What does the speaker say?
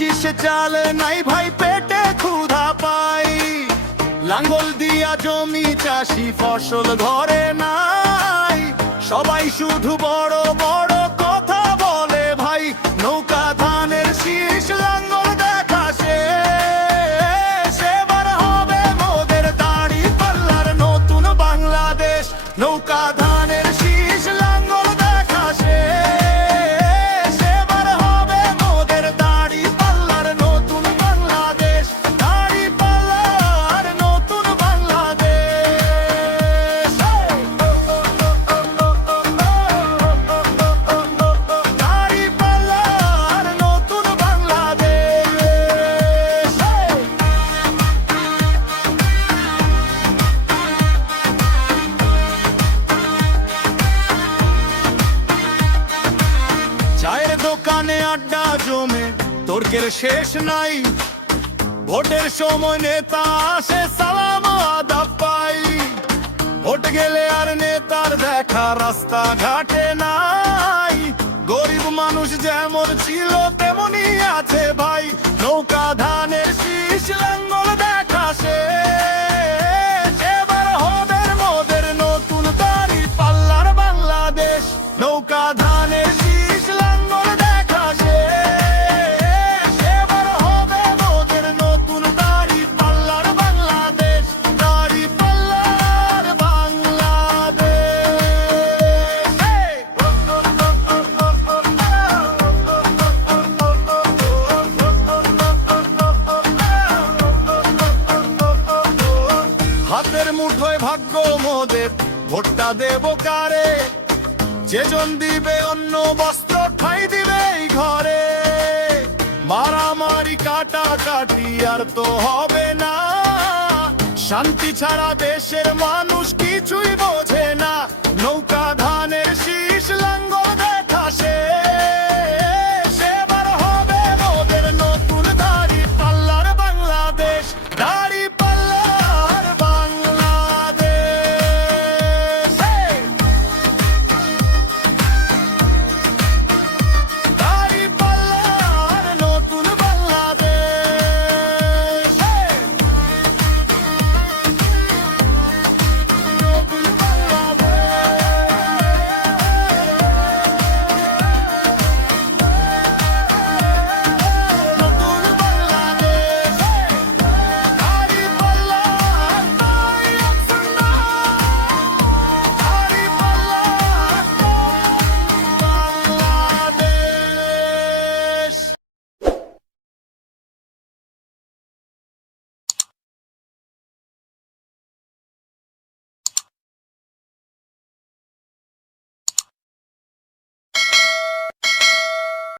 শীষে চাল নাই ভাই, পেটে ক্ষুধা পাই। লাঙ্গল দিয়া জমি চাষি, ফসল ঘরে নাই। সবাই শুধু বড় বড় কথা বলে ভাই, নৌকা ধানের শীষ লাঙ্গল দেখা শেষ। এবার হবে মোদের দাড়ি পাল্লার নতুন বাংলাদেশ, নৌকা ধানের শীষ লাঙ্গল দেখা শেষ। এবার হবে মোদের দাড়ি পাল্লার নতুন বাংলাদেশ, দাড়ি পাল্লার নতুন বাংলাদেশ। দাড়ি পাল্লার নতুন বাংলাদেশ। চায়ের দোকানে আড্ডা জমে তর্কের শেষ নাই। ভোটের সময় নেতা আসে, সালাম আদাব পাই। ভোট গেলে আর নেতার দেখা রাস্তা ঘাটে নাই। গরিব মানুষ যেমন ছিল তেমনই আছে ভাই, নৌকা ধানের শীষ লাঙ্গল দেখা শেষ। এবার হবে মোদের নতুন দাড়ি পাল্লার বাংলাদেশ, নৌকা ধানের শীষ লাঙ্গল দেখা শেষ। এবার হবে মোদের নতুন দাড়ি পাল্লার বাংলাদেশ, দাড়ি পাল্লার বাংলাদেশ। হাতের মুঠোয় ভাগ্য মোদের, ভোটটা দেব কারে? যেজন দিবে অন্য বস্ত্র, ঠাই দিবে এই ঘরে। মারামারি কাটাকাটি আর তো হবে না, শান্তি ছাড়া দেশের মানুষ কিছুই বোঝে না। নৌকা ধানে